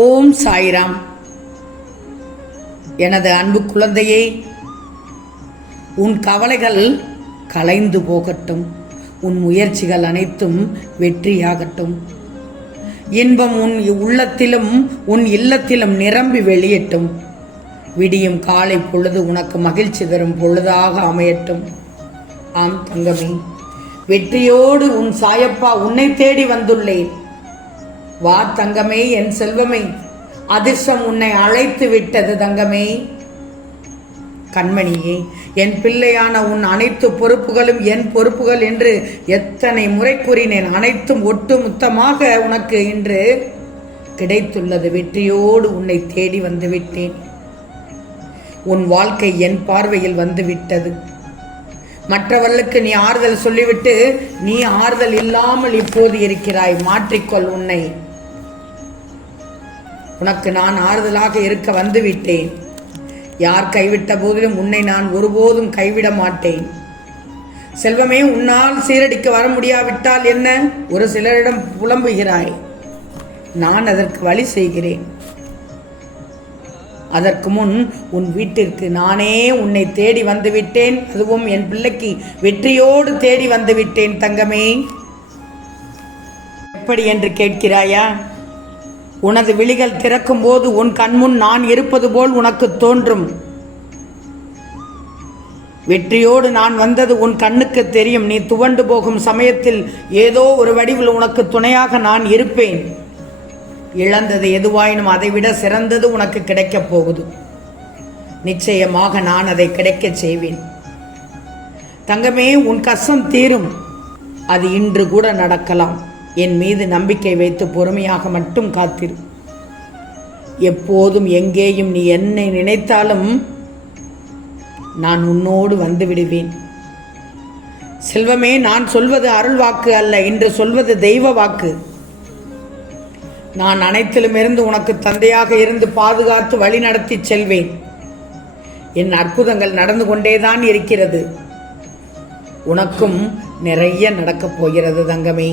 ஓம் சாய்ராம். எனது அன்பு குழந்தையே, உன் கவலைகள் கலைந்து போகட்டும். உன் முயற்சிகள் அனைத்தும் வெற்றியாகட்டும். இன்பம் உன் உள்ளத்திலும் உன் இல்லத்திலும் நிரம்பி வெளியட்டும். விடியும் காலை பொழுது உனக்கு மகிழ்ச்சி தரும் பொழுதாக அமையட்டும். ஆம் தங்கமே, வெற்றியோடு உன் சாயப்பா உன்னை தேடி வந்துள்ளேன். வா தங்கமே, என் செல்வமே, அதிர்ஷ்டம் உன்னை அழைத்து விட்டது தங்கமே. கண்மணியே, என் பிள்ளையான உன் அனைத்து பொறுப்புகளும் என் பொறுப்புகள் என்று எத்தனை முறை கூறினேன். அனைத்தும் ஒட்டுமொத்தமாக உனக்கு இன்று கிடைத்துள்ளது. வெற்றியோடு உன்னை தேடி வந்துவிட்டேன். உன் வாழ்க்கை என் பார்வையில் வந்துவிட்டது. மற்றவர்களுக்கு நீ ஆறுதல் சொல்லிவிட்டு நீ ஆறுதல் இல்லாமல் இப்போது இருக்கிறாய். மாற்றிக்கொள் உன்னை. உனக்கு நான் ஆறுதலாக இருக்க வந்துவிட்டேன். யார் கைவிட்ட போதிலும் உன்னை நான் ஒருபோதும் கைவிட மாட்டேன். செல்வமே, உன்னால் சீரடிக்க வர முடியாவிட்டால் என்ன? ஒரு சிலரிடம் புலம்புகிறாய். நான் அதற்கு வழி செய்கிறேன். அதற்கு முன் உன் வீட்டிற்கு நானே உன்னை தேடி வந்துவிட்டேன். அதுவும் என் பிள்ளைக்கு வெற்றியோடு தேடி வந்துவிட்டேன் தங்கமே. எப்படி என்று கேட்கிறாயா? உனது விழிகள் திறக்கும் போது உன் கண்முன் நான் இருப்பது போல் உனக்கு தோன்றும். வெற்றியோடு நான் வந்தது உன் கண்ணுக்கு தெரியும். நீ துவண்டு போகும் சமயத்தில் ஏதோ ஒரு வடிவில் உனக்கு துணையாக நான் இருப்பேன். இழந்தது எதுவாயினும் அதைவிட சிறந்தது உனக்கு கிடைக்கப் போகுது. நிச்சயமாக நான் அதை கிடைக்கச் செய்வேன். தங்கமே, உன் கஷ்டம் தீரும். அது இன்று கூட நடக்கலாம். என் மீது நம்பிக்கை வைத்து பொறுமையாக மட்டும் காத்திரு. எப்போதும் எங்கேயும் நீ என்னை நினைத்தாலும் நான் உன்னோடு வந்து விடுவேன். செல்வமே, நான் சொல்வது அருள் வாக்கு அல்ல, இன்று சொல்வது தெய்வ வாக்கு. நான் அனைத்திலும் இருந்து உனக்கு தந்தையாக இருந்து பாதுகாத்து வழி நடத்தி செல்வேன். என் அற்புதங்கள் நடந்து கொண்டேதான் இருக்கிறது. உனக்கும் நிறைய நடக்கப் போகிறது தங்கமே.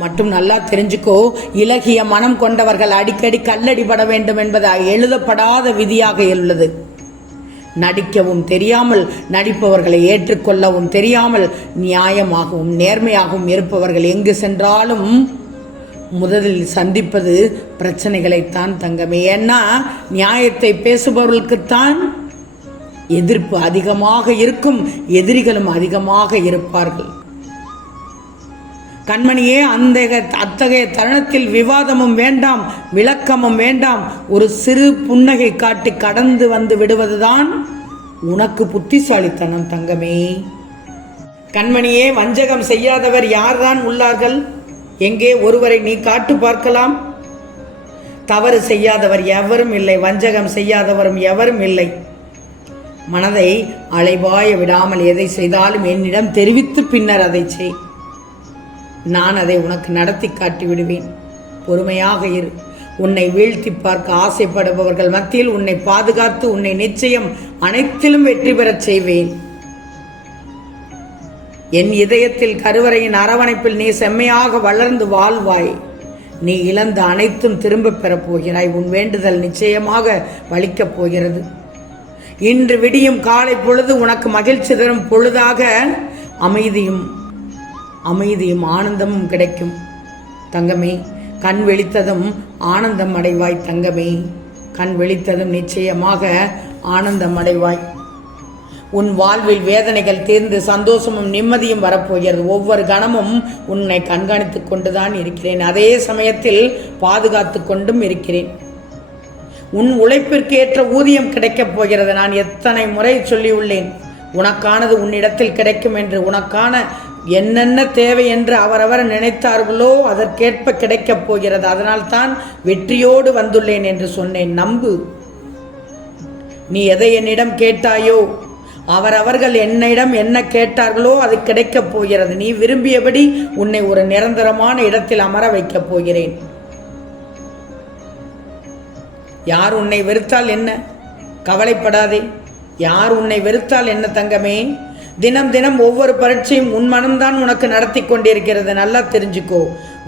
மட்டும் நல்லா தெரிஞ்சுக்கோ, இலகிய மனம் கொண்டவர்கள் அடிக்கடி கல்லடிபட வேண்டும் என்பது எழுதப்படாத விதியாக உள்ளது. நடிக்கவும் தெரியாமல், நடிப்பவர்களை ஏற்றுக்கொள்ளவும் தெரியாமல், நியாயமாகவும் நேர்மையாகவும் இருப்பவர்கள் எங்கு சென்றாலும் முதலில் சந்திப்பது பிரச்சனைகளைத்தான் தங்கமே. ஏன்னா நியாயத்தை பேசுபவர்களுக்குத்தான் எதிர்ப்பு அதிகமாக இருக்கும், எதிரிகளும் அதிகமாக இருப்பார்கள். கண்மணியே, அத்தகைய தருணத்தில் விவாதமும் வேண்டாம், விளக்கமும் வேண்டாம். ஒரு சிறு புன்னகை காட்டி கடந்து வந்து விடுவதுதான் உனக்கு புத்திசாலித்தனம் தங்கமே. கண்மணியே, வஞ்சகம் செய்யாதவர் யார்தான் உள்ளார்கள்? எங்கே ஒருவரை நீ காட்டு பார்க்கலாம். தவறு செய்யாதவர் எவரும் இல்லை, வஞ்சகம் செய்யாதவரும் எவரும் இல்லை. மனதை அலைபாய விடாமல் எதை செய்தாலும் என்னிடம் தெரிவித்து பின்னர் அதை செய். நான் அதை உனக்கு நடத்தி காட்டி விடுவேன். பொறுமையாக இரு. உன்னை வீழ்த்தி பார்க்க ஆசைப்படுபவர்கள் மத்தியில் உன்னை பாதுகாத்து உன்னை நிச்சயம் அனைத்திலும் வெற்றி பெறச் செய்வேன். என் இதயத்தில் கருவறையின் அரவணைப்பில் நீ செம்மையாக வளர்ந்து வாழ்வாய். நீ இழந்த அனைத்தும் திரும்ப பெறப் போகிறாய். உன் வேண்டுதல் நிச்சயமாக பலிக்கப் போகிறது. இன்று விடியும் காலை பொழுது உனக்கு மகிழ்ச்சி தரும் பொழுதாக அமைதியும் ஆனந்தமும் கிடைக்கும் தங்கமே. கண் விழித்ததும் ஆனந்தம் அடைவாய் தங்கமே. கண் விழித்ததும் நிச்சயமாக ஆனந்தம் அடைவாய். உன் வாழ்வில் வேதனைகள் தீர்ந்து சந்தோஷமும் நிம்மதியும் வரப்போகிறது. ஒவ்வொரு கணமும் உன்னை கண்காணித்துக் கொண்டுதான் இருக்கிறேன். அதே சமயத்தில் பாதுகாத்து கொண்டும் இருக்கிறேன். உன் உழைப்பிற்கு ஏற்ற ஊதியம் கிடைக்கப் போகிறது. நான் எத்தனை முறை சொல்லியுள்ளேன், உனக்கானது உன்னிடத்தில் கிடைக்கும் என்று. உனக்கான என்னென்ன தேவை என்று அவரவர் நினைத்தார்களோ அதற்கேற்ப கிடைக்கப் போகிறது. அதனால் தான் வெற்றியோடு வந்துள்ளேன் என்று சொன்னேன். நம்பு. நீ எதை என்னிடம் கேட்டாயோ, அவரவர்கள் என்னிடம் என்ன கேட்டார்களோ அது கிடைக்கப் போகிறது. நீ விரும்பியபடி உன்னை ஒரு நிரந்தரமான இடத்தில் அமர வைக்கப் போகிறேன். யார் உன்னை வெறுத்தால் என்ன? கவலைப்படாதே. யார் உன்னை வெறுத்தால் என்ன தங்கமே? தினம் தினம் ஒவ்வொரு பரீட்சையும் உன் மனம்தான் உனக்கு நடத்தி கொண்டிருக்கிறது. நல்லா தெரிஞ்சுக்கோ.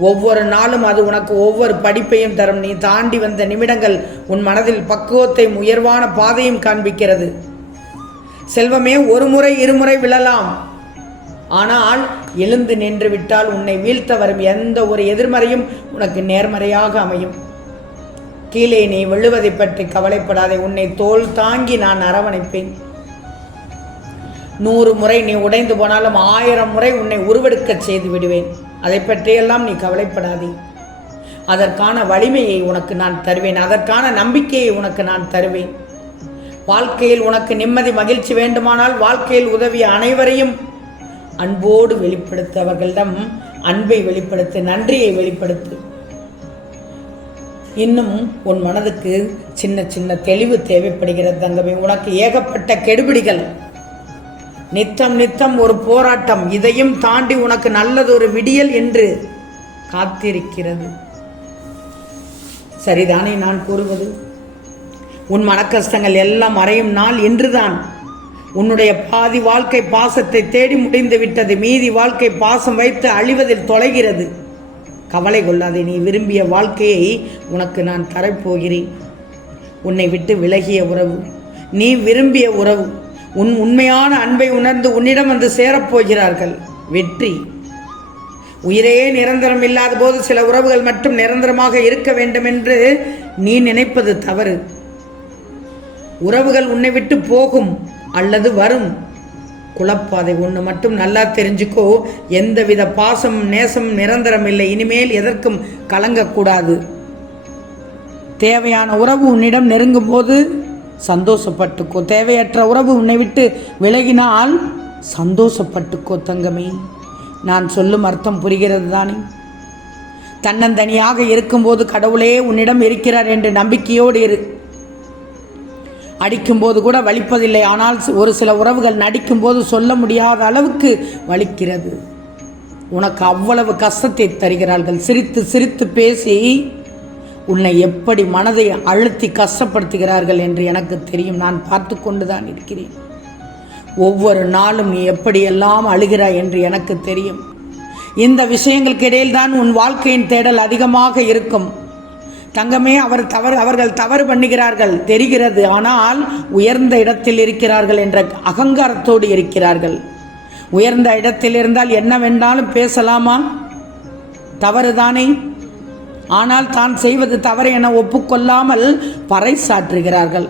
ஒவ்வொரு நாளும் அது உனக்கு ஒவ்வொரு படிப்பையும் தரும். நீ தாண்டி வந்த நிமிடங்கள் உன் மனதில் பக்குவத்தையும் உயர்வான பாதையும் காண்பிக்கிறது. செல்வமே, ஒரு முறை இருமுறை விழலாம், ஆனால் எழுந்து நின்று விட்டால் உன்னை வீழ்த்த வரும் எந்த ஒரு எதிர்மறையும் உனக்கு நேர்மறையாக அமையும். கீழே நீ விழுவதை பற்றி கவலைப்படாதே. உன்னை தோள் தாங்கி நான் அரவணைப்பேன். 100 முறை நீ உடைந்து போனாலும் 1000 முறை உன்னை உருவெடுக்க செய்து விடுவேன். அதை பற்றியெல்லாம் நீ கவலைப்படாதே. அதற்கான வலிமையை உனக்கு நான் தருவேன். அதற்கான நம்பிக்கையை உனக்கு நான் தருவேன். வாழ்க்கையில் உனக்கு நிம்மதி மகிழ்ச்சி வேண்டுமானால் வாழ்க்கையில் உதவிய அனைவரையும் அன்போடு வெளிப்படுத்து. அவர்களிடம் அன்பை வெளிப்படுத்து, நன்றியை வெளிப்படுத்து. இன்னும் உன் மனதுக்கு சின்ன சின்ன தெளிவு தேவைப்படுகிறது தங்கமே. உனக்கு ஏகப்பட்ட கெடுபிடிகள், நித்தம் நித்தம் ஒரு போராட்டம், இதையும் தாண்டி உனக்கு நல்லதொரு விடியல் என்று காத்திருக்கிறது. சரிதானே நான் கூறுவது? உன் மனக்கஷ்டங்கள் எல்லாம் மறையும் நாள் என்றுதான். உன்னுடைய பாதி வாழ்க்கை பாசத்தை தேடி முடிந்து விட்டது. மீதி வாழ்க்கை பாசம் வைத்து அழிவதில் தொலைகிறது. கவலை கொள்ளாதே. நீ விரும்பிய வாழ்க்கையை உனக்கு நான் தரப்போகிறேன். உன்னை விட்டு விலகிய உறவு, நீ விரும்பிய உறவு, உன் உண்மையான அன்பை உணர்ந்து உன்னிடம் வந்து சேரப்போகிறார்கள். வெற்றி. உயிரே நிரந்தரம் இல்லாத போது சில உறவுகள் மட்டும் நிரந்தரமாக இருக்க வேண்டும் என்று நீ நினைப்பது தவறு. உறவுகள் உன்னை விட்டு போகும் அல்லது வரும். குழப்பாதை. ஒன்று மட்டும் நல்லா தெரிஞ்சுக்கோ, எந்தவித பாசம் நேசம் நிரந்தரம் இல்லை. இனிமேல் எதற்கும் கலங்கக்கூடாது. தேவையான உறவு உன்னிடம் நெருங்கும் போது சந்தோஷப்பட்டுக்கோ. தேவையற்ற உறவு உன்னை விட்டு விலகினால் சந்தோஷப்பட்டுக்கோ தங்கமே. நான் சொல்லும் அர்த்தம் புரிகிறது தானே? தன்னந்தனியாக இருக்கும்போது கடவுளே உன்னிடம் இருக்கிறார் என்று நம்பிக்கையோடு இரு. அடிக்கும்போது கூட வலிப்பதில்லை. ஆனால் ஒரு சில உறவுகள் நடிக்கும்போது சொல்ல முடியாத அளவுக்கு வலிக்கிறது. உனக்கு அவ்வளவு கஷ்டத்தை தருகிறார்கள். சிரித்து சிரித்து பேசி உன்னை எப்படி மனதை அழுத்தி கஷ்டப்படுத்துகிறார்கள் என்று எனக்கு தெரியும். நான் பார்த்து கொண்டுதான் இருக்கிறேன். ஒவ்வொரு நாளும் நீ எப்படியெல்லாம் அழுகிறாய் என்று எனக்கு தெரியும். இந்த விஷயங்களுக்கு இடையில் தான் உன் வாழ்க்கையின் தேடல் அதிகமாக இருக்கும் தங்கமே. அவர்கள் தவறு பண்ணுகிறார்கள் தெரிகிறது. ஆனால் உயர்ந்த இடத்தில் இருக்கிறார்கள் என்ற அகங்காரத்தோடு இருக்கிறார்கள். உயர்ந்த இடத்தில் இருந்தால் என்ன வேண்டாலும் பேசலாமா? தவறுதானே? ஆனால் தான் செய்வது தவறு என ஒப்புக்கொள்ளாமல் பறைசாற்றுகிறார்கள்.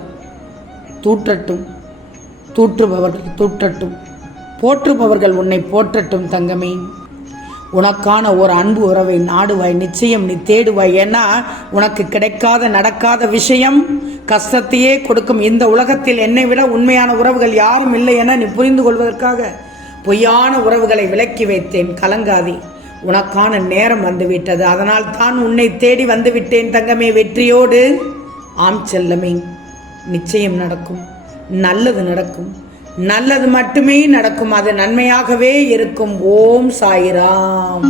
தூற்றட்டும். தூற்றுபவர்கள் தூற்றட்டும். போற்றுபவர்கள் உன்னை போற்றட்டும் தங்கமே. உனக்கான ஒரு அன்பு உறவை நாடுவாய். நிச்சயம் நீ தேடுவாய். ஏன்னா உனக்கு கிடைக்காத நடக்காத விஷயம் கஷ்டத்தையே கொடுக்கும். இந்த உலகத்தில் என்னை விட உண்மையான உறவுகள் யாரும் இல்லை என நீ புரிந்து கொள்வதற்காக பொய்யான உறவுகளை விலக்கி வைத்தேன். கலங்காதே. உனக்கான நேரம் வந்துவிட்டது. அதனால் தான் உன்னை தேடி வந்துவிட்டேன் தங்கமே. வெற்றியோடு. ஆம் செல்லமே, நிச்சயம் நடக்கும். நல்லது நடக்கும். நல்லது மட்டுமே நடக்கும். அது நன்மையாகவே இருக்கும். ஓம் சாய்ராம்.